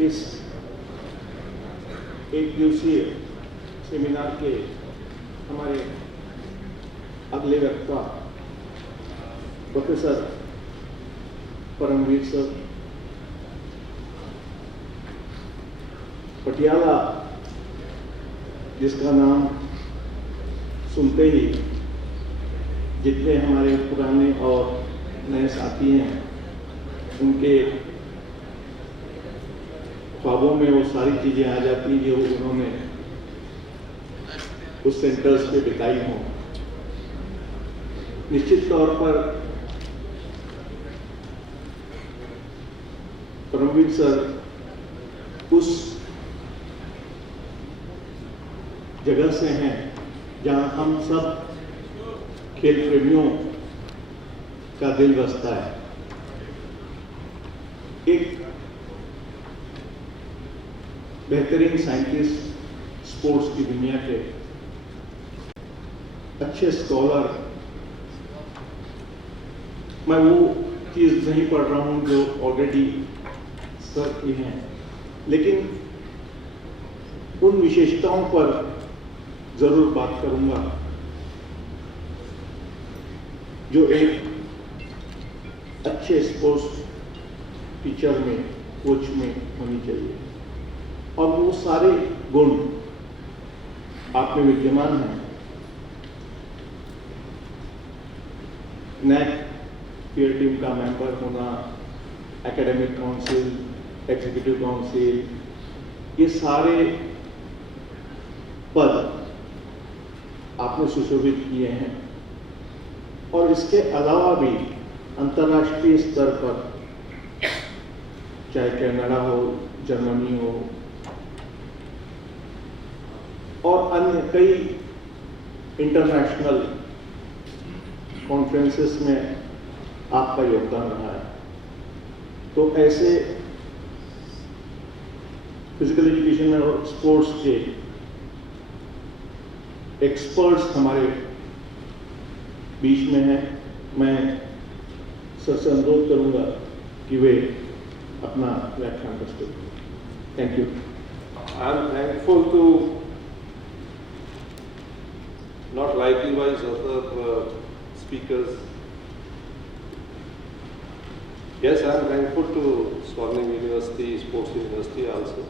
इस एक दिवसीय सेमिनार के हमारे अगले वक्ता प्रोफेसर परमवीर सर पटियाला, जिसका नाम सुनते ही जितने हमारे पुराने और नए साथी हैं उनके ख्वाबों में वो सारी चीजें आ जाती जो उन्होंने उस सेंटर्स पे बिताई हों। निश्चित तौर पर परमवीर सर उस जगह से हैं जहां हम सब खेल प्रेमियों का दिल बसता है। एक बेहतरीन साइंटिस्ट, स्पोर्ट्स की दुनिया के अच्छे स्कॉलर। मैं वो चीज नहीं पढ़ रहा हूं जो ऑलरेडी सर की हैं, लेकिन उन विशेषताओं पर जरूर बात करूंगा जो एक अच्छे स्पोर्ट्स टीचर में, कोच में होनी चाहिए, और वो सारे गुण आप में विद्यमान हैं। नेक पीयर टीम का मेंबर होना, एकेडमिक काउंसिल, एग्जीक्यूटिव काउंसिल, ये सारे पद आपने सुशोभित किए हैं। और इसके अलावा भी अंतर्राष्ट्रीय स्तर पर, चाहे कनाडा हो, जर्मनी हो और अन्य कई इंटरनेशनल कॉन्फ्रेंसेस में आपका योगदान रहा है। तो ऐसे फिजिकल एजुकेशन और स्पोर्ट्स के एक्सपर्ट्स हमारे बीच में हैं। मैं सर से अनुरोध करूंगा कि वे अपना व्याख्यान प्रस्तुत करें। Thank you. I am thankful to not likewise other speakers. Yes, I am thankful to Swarnim University, Sports University also.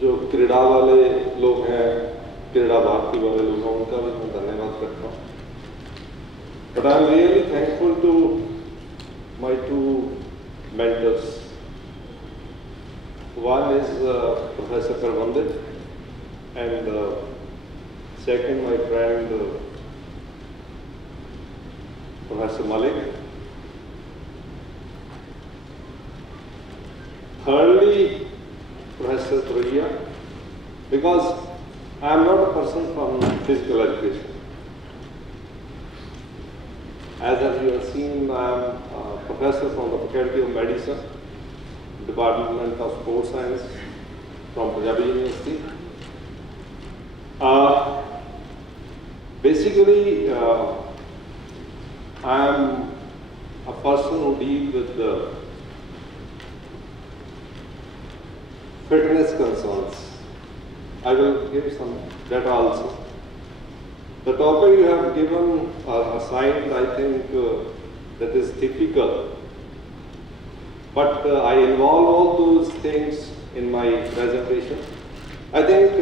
जो क्रीड़ा वाले लोग हैं, क्रीड़ा भारती वाले लोग हैं, उनका भी मैं धन्यवाद करता हूँ। But I am really thankful to my two mentors. One is Professor Paramvir, and second my friend Professor Malik. Thirdly, Professor Kreeda, because I am not a person from physical education. As you have seen, I am a professor from the Faculty of Medicine, Department of Sports Science from Punjabi University. Basically, I am a person who deals with the fitness concerns. I will give some data also. The topic you have given or assigned, I think that is typical. But I involve all those things in my presentation. I think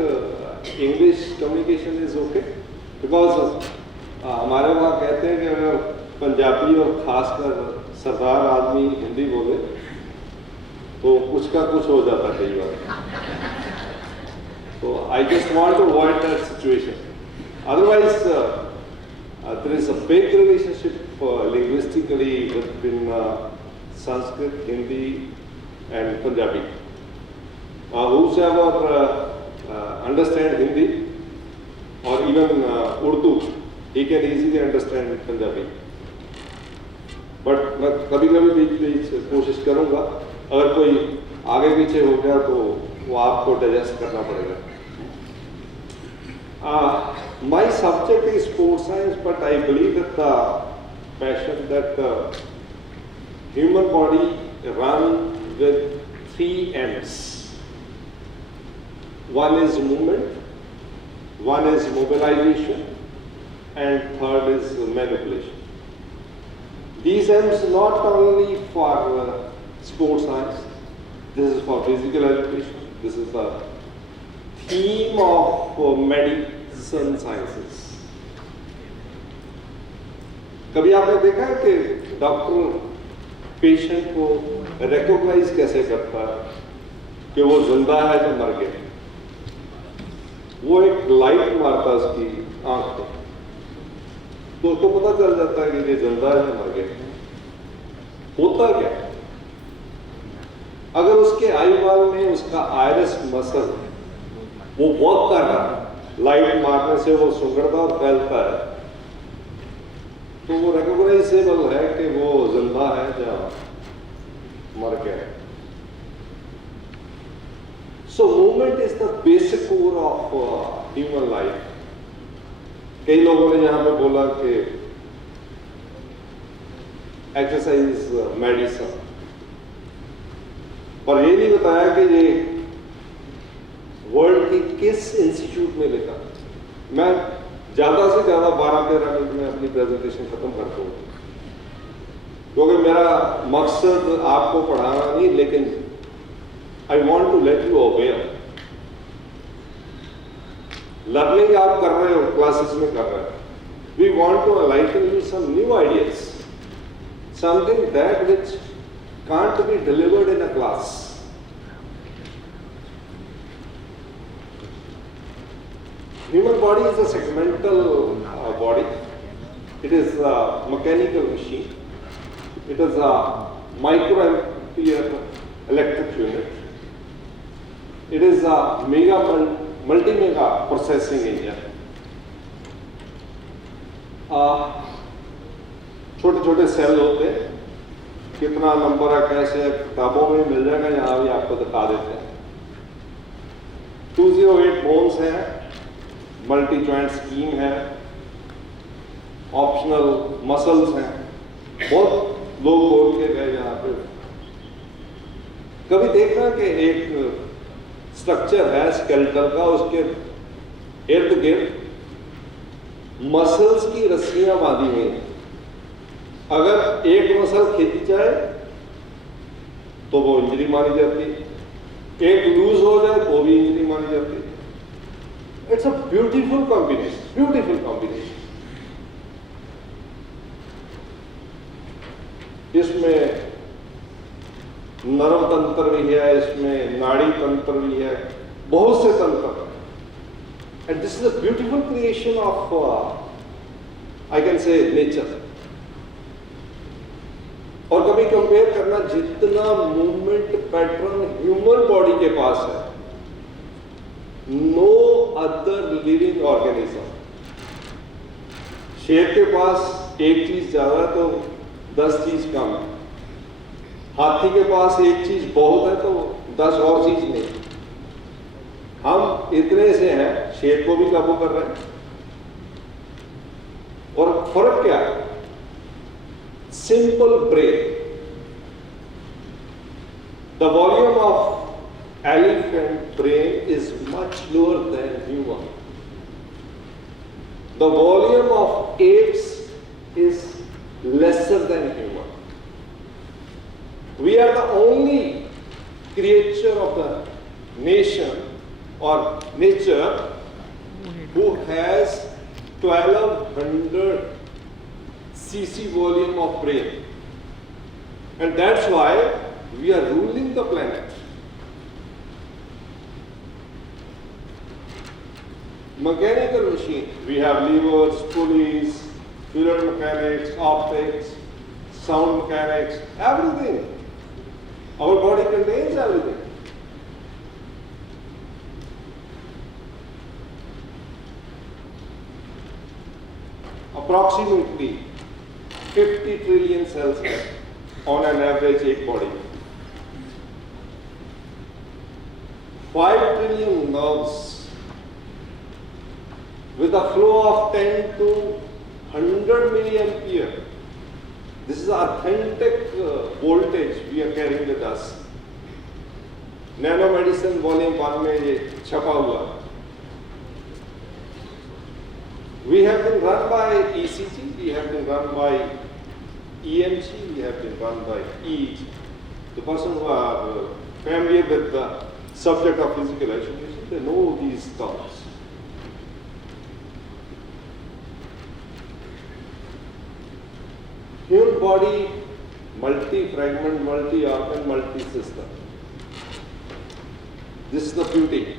English communication is okay, because हमारे वहाँ कहते हैं कि अगर पंजाबी और खासकर सरदार आदमी हिंदी बोले तो कुछ का कुछ हो जाता है कई बार. So I just want to avoid that situation. Otherwise, there is a big relationship linguistically between Sanskrit, Hindi, and Punjabi. Whosoever understand Hindi or even Urdu, he can easily understand Punjabi. But मैं कभी-कभी बीच-बीच कोशिश करूँगा, अगर कोई आगे पीछे हो गया तो वो आपको digest करना पड़ेगा. My subject is sports science, but I believe that the passion that human body run with 3 M's. One is movement, one is mobilization, and third is manipulation. These M's not only for sports science, this is for physical education, this is the theme of medicine sciences. कभी आपने देखा है कि doctor patient को recognise कैसे करता है कि वो जिंदा है जो मर गया? वो एक लाइट मारता है उसकी आंख पे, तो उसको पता चल जाता है कि ये जिंदा है जो मर गया। होता क्या? अगर उसके आईबाल में उसका आयरस मसल वो वर्क कर रहा है, लाइट मारने से वो सुंगड़ता और फैलता है, तो वो रिकॉग्नाइजेबल है कि वो जिंदा है या मर गया है। So movement is the basic core of human life. कई लोगों ने यहां पे बोला कि एक्सरसाइज मेडिसिन, और ये नहीं बताया कि ये वर्ल्ड की किस इंस्टीट्यूट में लिखा। मैं ज्यादा से ज्यादा 12-13 मिनट में अपनी प्रेजेंटेशन खत्म करता हूँ, क्योंकि मेरा मकसद आपको पढ़ाना नहीं, लेकिन I want to let you aware. Learning आप कर रहे हो, क्लासेस में कर रहे हो। We want to enlighten you some new ideas, something that which can't be delivered in a class. Human body is a segmental body. It is a mechanical machine. It is a microampere electric unit. It is a multi-mega processing engine. छोटे छोटे cell होते हैं, कितना number है कैसे है किताबों में मिल जाएगा, यहाँ भी आपको दिखा देते हैं। 208 बोन्स हैं, मल्टी जॉइंट स्कीम है, ऑप्शनल मसल्स हैं, बहुत लोग बोल के गए यहाँ पे। कभी देखना कि एक स्ट्रक्चर है स्केलेटल का, उसके इर्द गिर्द मसल्स की रस्सियां बांधी हुई हैं। अगर एक मसल खिंच जाए तो वो इंजरी मानी जाती है, एक लूज हो जाए तो भी इंजरी मानी जाती है। It's a beautiful combination, beautiful combination. इसमें नर्व तंत्र भी है, इसमें नाड़ी तंत्र भी है, बहुत से तंत्र। And this is a beautiful creation of, I can say, nature. और कभी कंपेयर करना, जितना मूवमेंट पैटर्न ह्यूमन बॉडी के पास है, नो अदर लिविंग ऑर्गेनिज्म। शेर के पास एक चीज ज्यादा है तो 10 चीज कम है, हाथी के पास एक चीज बहुत है तो 10 और चीज नहीं। हम इतने से हैं, शेर को भी काबू कर रहे हैं। और फर्क क्या है? Simple brain. The volume of elephant brain is much lower than human. The volume of apes is lesser than human. We are the only creature of the nation or nature who has 1200 cc volume of brain, and that's why we are ruling the planet. Mechanical machine, we have levers, pulleys, fluid mechanics, optics, sound mechanics, everything. Our body contains everything. Approximately 50 trillion cells on an average एक body. 5 trillion nerves with a flow of 10 to 100 milliampere This is authentic voltage we are carrying with us. Nanomedicine volume 1 में ये छपा हुआ. We have been run by ECG, we have been run by EMG, we have been run by EEG. The person who are familiar with the subject of physical education, they know these terms. Human body, multi-fragment, multi-organ, multi-system. This is the beauty,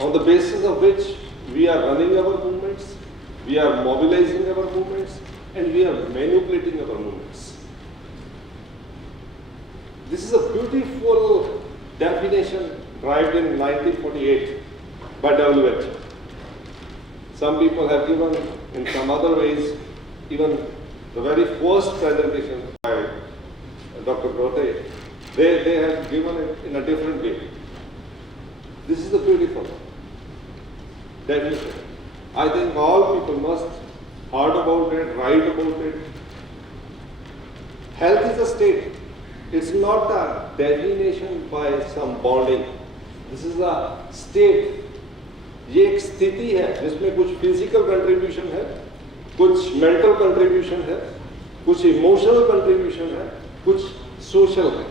on the basis of which we are running our movements, we are mobilizing our movements, and we are manipulating our movements. This is a beautiful definition derived in 1948 by WHO. Some people have given in some other ways, even the very first presentation by Dr. Prof, they have given it in a different way. This is the beautiful definition. I think all people must heard about it, write about it. Health is a state. It's not a definition by some bonding. This is a state. ये एक स्थिति है जिसमें कुछ physical contribution है, कुछ mental contribution है, कुछ इमोशनल कंट्रीब्यूशन है, कुछ सोशल है.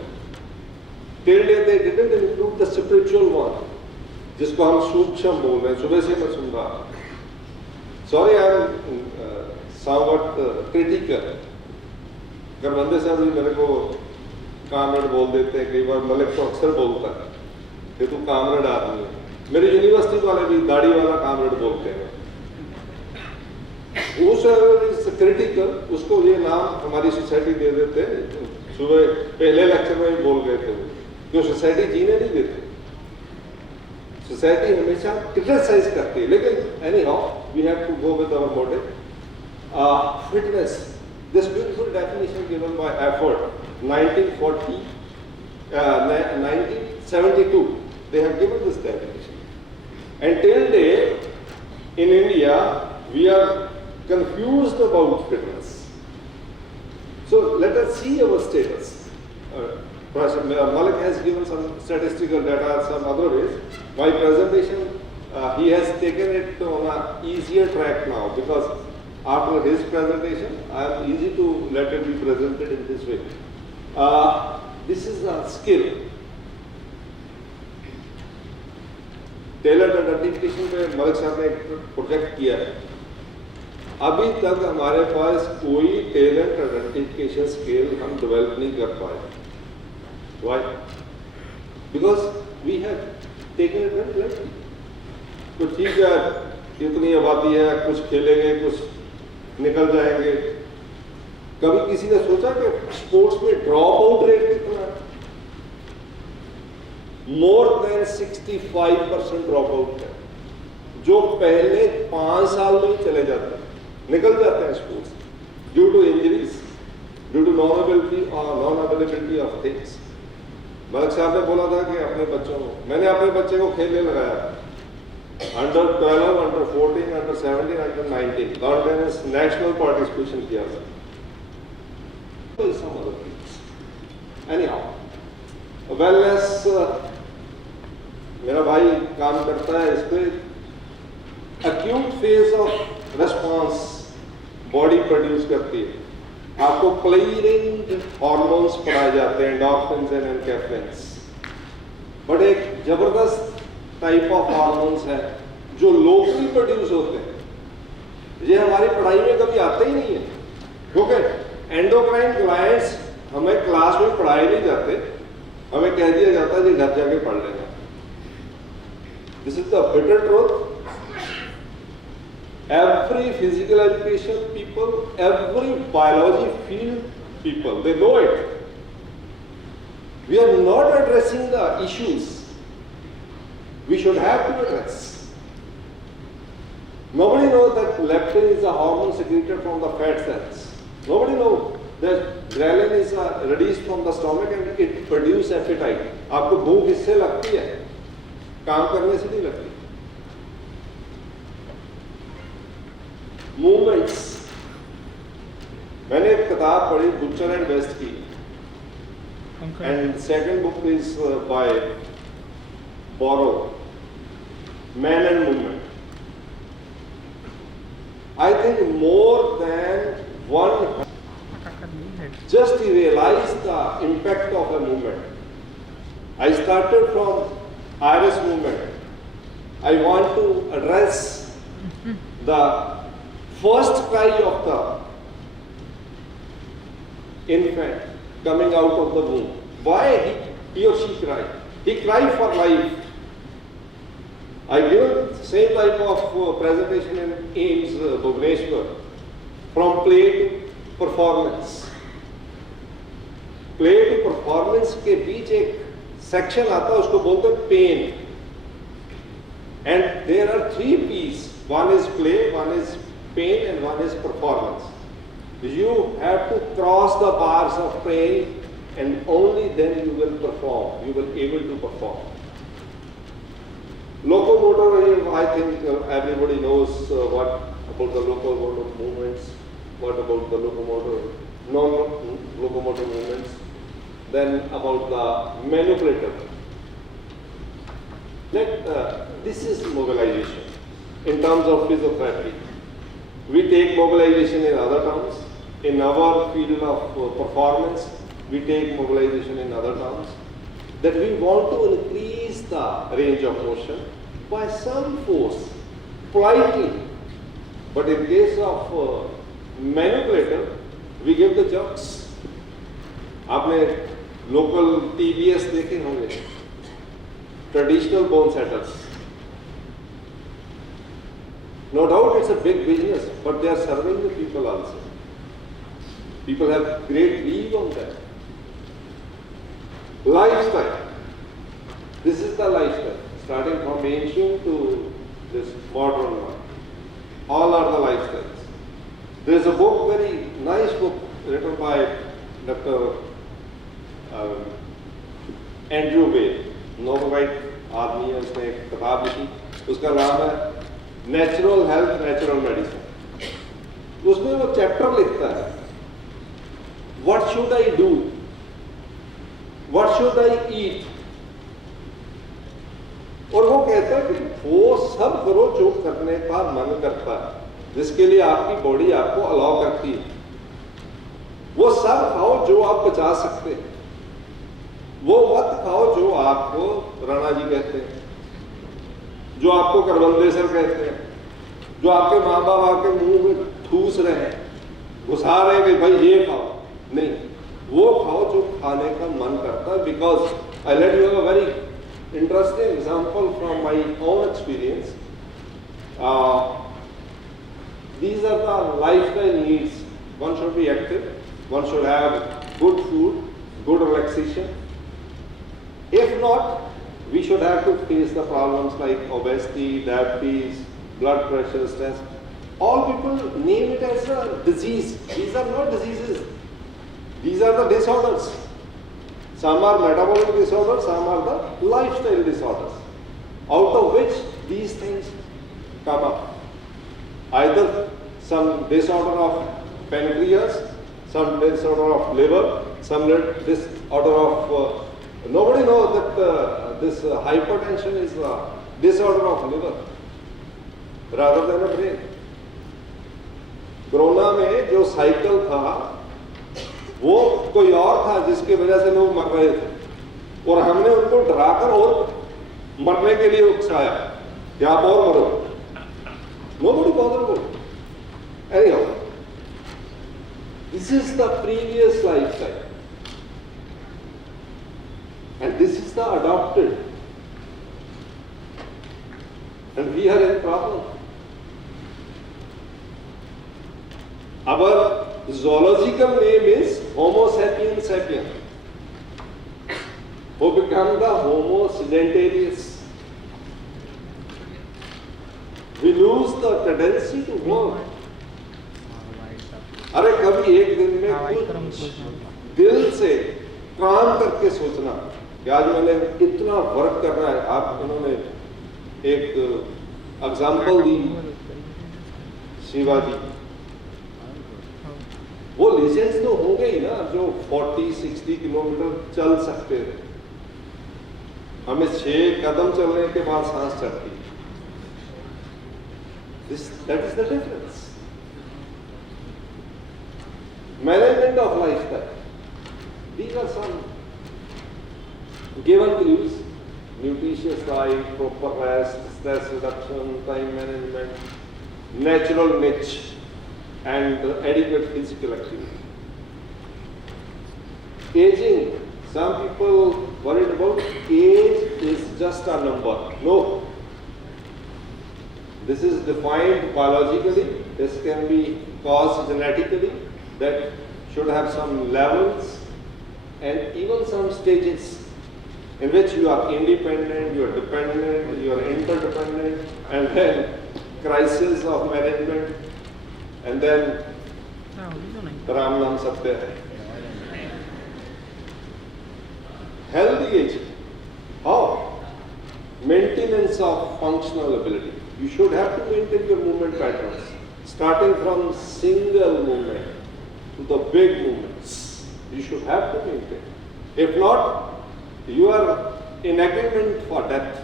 Till they didn't include the spiritual one, जिसको हम सूक्ष्म बोल रहे हैं. सुबह से मैं सुन रहा. Sorry, I am somewhat critical. गर्मंदे साहब भी मेरे को कामरेड बोल देते हैं, कई बार मलिक तो अक्सर बोलता है कि तू कामरेड आदमी है. मेरे यूनिवर्सिटी वाले भी दाढ़ी वाला कामरेड बोलते हैं. उस क्रिटिकल, उसको ये नाम हमारी सोसाइटी दे देते हैं. सुबह पहले लेक्चर में भी बोल गए थे कि सोसाइटी जीने नहीं देते. सोसाइटी हमेशा क्रिटिसाइज करती है, लेकिन anyhow we have to go with our motive. Fitness, this beautiful definition given by effort 1940 1972, they have given this definition. And till date in India we are confused about fitness. So let us see our status. Professor Malik has given some statistical data some other ways. My presentation, he has taken it on an easier track now, because after his presentation, I am easy to let it be presented in this way. This is a skill. Talent identification पे मलिक साहब ने एक project किया है. अभी तक हमारे पास कोई talent identification skill हम डेवलप नहीं कर पाए. Why? Because we have taken it very lightly. तो ठीक है, इतनी आबादी है, कुछ खेलेंगे, कुछ निकल जाएंगे. कभी किसी ने सोचा कि स्पोर्ट्स में ड्रॉप आउट रेट कितना है? मोर देन 65% ड्रॉप आउट है, जो पहले 5 साल में ही चले जाते हैं, निकल जाते हैं sports, due to injuries, due to non availability of things. Malik साहब ने बोला था कि अपने बच्चों को, मैंने अपने बच्चे को खेलने लगाया, under 12, under 14, under 17, under 19 lawn tennis national participation किया था. Some other things. Anyhow, wellness, मेरा भाई काम करता है इस पे. Acute phase of response body produce करती है. आपको clearing hormones पढ़ाए जाते हैं, endorphins and enkephalins. बट एक जबरदस्त टाइप ऑफ हार्मोन्स है जो लोकली प्रोड्यूस होते हैं. ये हमारी पढ़ाई में कभी आते ही नहीं है, क्योंकि एंडोक्राइन ग्लैंड्स हमें क्लास में पढ़ाए नहीं जाते. हमें कह दिया जाता है कि घर जाके पढ़ लेना. This is the bitter truth. Every physical education people, every biology field people, they know it. We are not addressing the issues we should have to address. Nobody knows that leptin is a hormone secreted from the fat cells. Nobody knows that ghrelin is released from the stomach and it produces appetite. आपको भूख इससे लगती है, काम करने से नहीं लगती. Movements, मैंने एक किताब पढ़ी बुचर एंड वेस्ट की, and second book is by Boro, man and movement. I think more than one just realize the impact of a movement. I started from Irish movement. I want to address the first cry of the infant coming out of the womb. Why he or she cried? He cried for life. I given same type of presentation in AIMS Bhubaneswar, from play to performance. Play to performance के बीच एक section आता है, उसको बोलते हैं pain. And there are 3 P's. One is play, one is pain, and one is performance. You have to cross the bars of pain, and only then you will perform. You will able to perform. Locomotor, I think everybody knows what about the locomotor movements, what about the locomotor, non-locomotor movements, then about the manipulator. This is mobilization in terms of physiotherapy. We take mobilization in other terms. In our field of performance, we take mobilization in other terms. That we want to increase the range of motion by some force, politely. But in case of manipulator, we give the jerks. आपने local TBS देखे होंगे, traditional bone setters. No doubt it's a big business, but they are serving the people also. People have great leave on that. Lifestyle. This is the lifestyle, starting from ancient to this modern one. All are the lifestyles. There is a book, very nice book, written by Dr. Andrew Wade, Nobelite आदमी है, उसने एक किताब लिखी, उसका नाम है natural health natural medicine. उसमें वो चैप्टर लिखता है, what should I do, what should I eat, और वो कहता है कि वो सब करो जो करने का मन करता है, जिसके लिए आपकी बॉडी आपको अलाउ करती है. वो सब खाओ जो आप बचा सकते हैं, वो मत खाओ जो आपको राणा जी कहते हैं, जो आपको करबंदेसर कहते हैं, जो आपके माँ बाप आपके मुंह में ठूस रहे हैं, घुसा रहे हैं कि भाई ये खाओ. नहीं, वो खाओ जो खाने का मन करता है. Because I let you have a very interesting example from my own experience. These are the lifestyle needs. One should be active, one should have good food, good relaxation. If not, we should have to face the problems like obesity, diabetes, blood pressure, stress. All people name it as a disease. These are not diseases. These are the disorders. Some are metabolic disorders, some are the lifestyle disorders, out of which these things come up. Either some disorder of pancreas, some disorder of liver, some disorder of, nobody knows that this hypertension is a disorder of liver rather than a brain. Corona में जो cycle था वो कोई और था जिसकी वजह से लोग मर रहे थे, और हमने उनको डराकर और मरने के लिए उकसाया कि आप और मरो. Nobody bothered about it. Anyhow, this is the previous lifestyle, and this is the adopted, and we are in problem. Our zoological name is Homo sapiens sapiens, who become the Homo sedentarius. We lose the tendency to work. अरे कभी एक दिन में कुछ दिल से काम करके सोचना कि आज मैंने इतना वर्क करना है. आप उन्होंने एक एग्जाम्पल दी शिवाजी. वो लीजेंड्स तो होंगे ही ना जो 40-60 किलोमीटर चल सकते थे। हमें 6 कदम चलने के बाद सांस चढ़ती है। That is the difference. Management of lifestyle. These are some given clues: nutritious diet, proper rest, stress reduction, time management, natural niche, and adequate physical activity. Aging. Some people worried about age is just a number. No. This is defined biologically. This can be caused genetically. That should have some levels and even some stages in which you are independent, you are dependent, you are interdependent, and then crisis of management, and then Ram Nam Satya hai. Healthy aging. How? Maintenance of functional ability. You should have to maintain your movement patterns, starting from single movement to the big movements. You should have to maintain. If not, you are in agreement for death.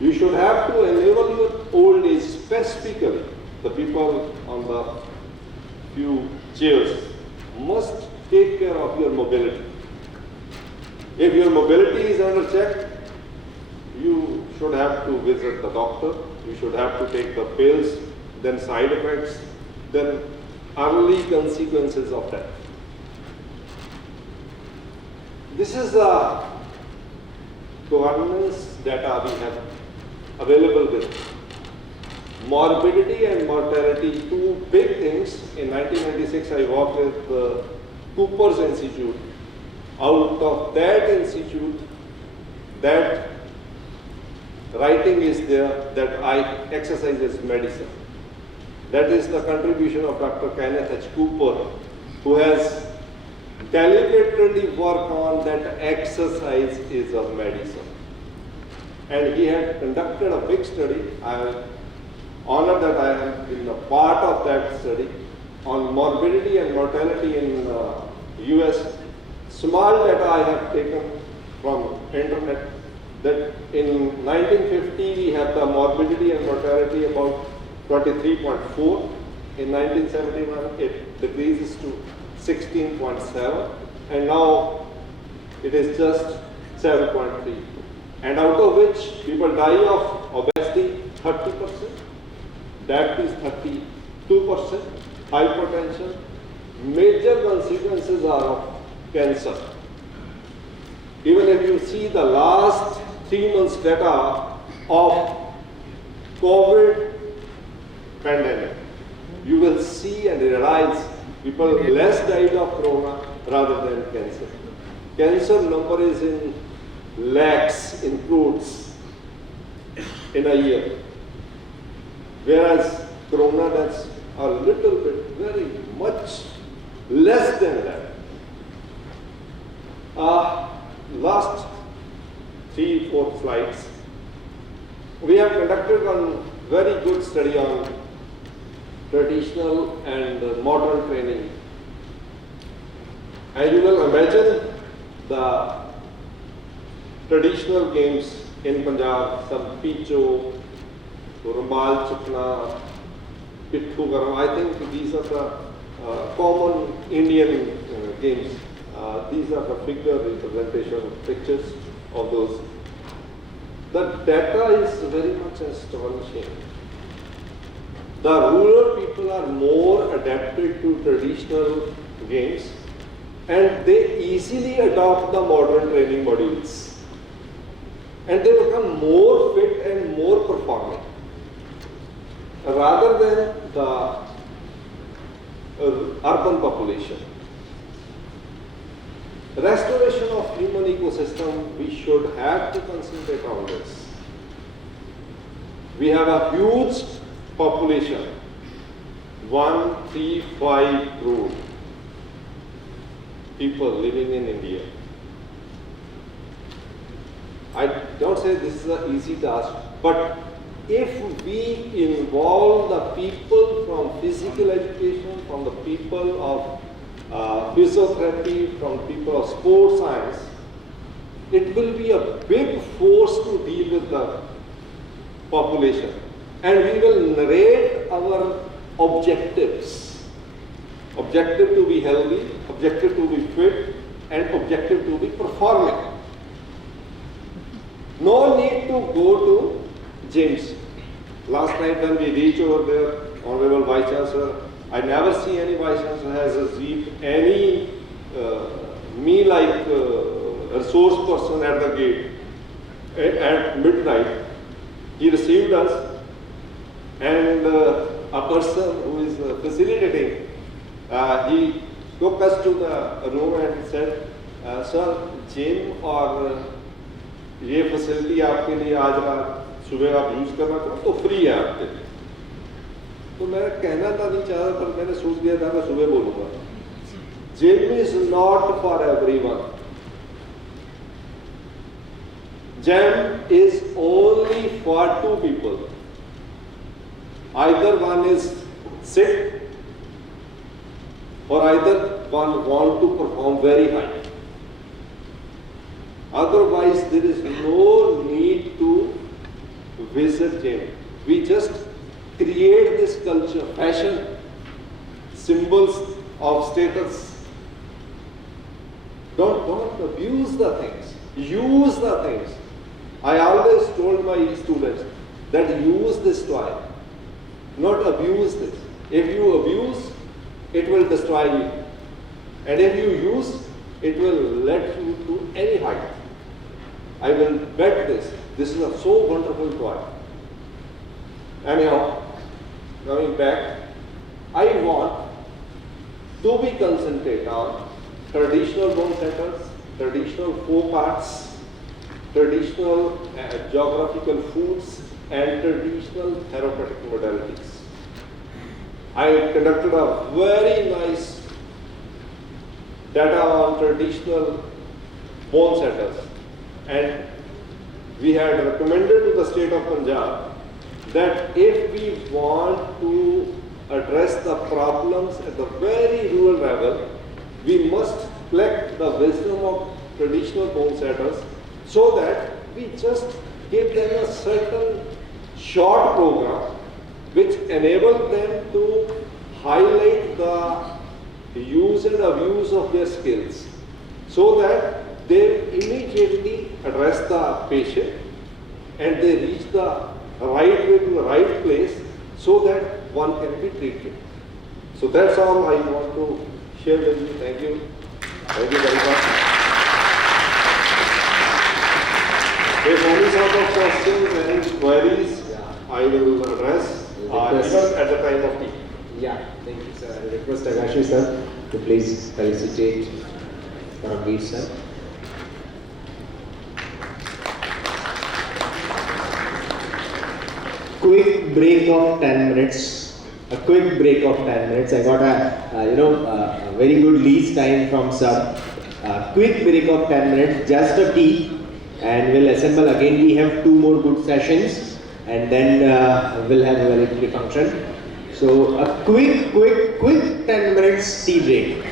You should have to enable your old age, specifically the people on the few chairs must take care of your mobility. If your mobility is under check, you should have to visit the doctor, you should have to take the pills, then side effects, then early consequences of death. This is the governance data we have available with. Morbidity and mortality, two big things. In 1996, I worked with Cooper's Institute. Out of that institute, that writing is there that I exercise as medicine. That is the contribution of Dr. Kenneth H. Cooper, who has deliberately worked on that exercise is a medicine. And he had conducted a big study. I am honored that I have been a part of that study on morbidity and mortality in US. Small data I have taken from internet that in 1950 we had the morbidity and mortality about 23.4. In 1971 it decreases to 16.7, and now it is just 7.3. And out of which people die of obesity 30%, diabetes 32%, hypertension. Major consequences are of cancer. Even if you see the last 3 months data of COVID pandemic, you will see and realize people less died of corona rather than cancer. Cancer number is in lakhs, in crores in a year, whereas corona deaths are a little bit, very much less than that. Last 3-4 slides. We have conducted a very good study on traditional and modern training. And you will imagine the traditional games in Punjab, some picho, rumal chukna, pittu garam. I think these are the common Indian games. These are the figure representation pictures of those. The data is very much astonishing. The rural people are more adapted to traditional games and they easily adopt the modern training modules. And they become more fit and more performing rather than the urban population. Restoration of human ecosystem, we should have to concentrate on this. We have a huge population, 135 crore people living in India. I don't say this is an easy task, but if we involve the people from physical education, from the people of physiotherapy, from people of sports science, it will be a big force to deal with the population. And we will narrate our objectives. Objective to be healthy, objective to be fit, and objective to be performing. No need to go to gyms. Last night when we reached over there, Honorable Vice Chancellor, I never see any Vice Chancellor has received any me like resource person at the gate at midnight. He received us, and a person who is facilitating, he took us to the room and said, sir, gym और ये facility आपके लिए आज रात सुबह आप use करना चाहो तो फ्री है आपके लिए। तो मैं कहना था नहीं चाह रहा, पर मैंने सोच दिया था मैं सुबह बोलूँगा। Gym is not for everyone. Gym is only for two people. Either one is sick or either one want to perform very high. Otherwise, there is no need to visit gym. We just create this culture, fashion, symbols of status. Don't abuse the things. Use the things. I always told my students that use this toy, not abuse this. If you abuse, it will destroy you. And if you use, it will let you to any height. I will bet this. This is a so wonderful toy. Anyhow, coming back, I want to be concentrated on traditional bone setters, traditional folk arts, traditional geographical foods, and traditional therapeutic modalities. I conducted a very nice data on traditional bone setters, and we had recommended to the state of Punjab that if we want to address the problems at the very rural level, we must collect the wisdom of traditional bone setters so that we just give them a certain short program which enable them to highlight the use and abuse of their skills so that they immediately address the patient and they reach the right way to the right place so that one can be treated. So that's all I want to share with you. Thank you. Thank you very much. If any sort of questions, any queries, I will address even at the time of tea. Yeah, thank you, sir. I request Agashi sir to please felicitate Paramvir sir. Quick break of 10 minutes. A quick break of 10 minutes. I got a very good lease time from sir. Quick break of 10 minutes, just a tea, and we'll assemble again. We have 2 more good sessions, and then we'll have a valedictory function. So a quick 10 minutes tea break.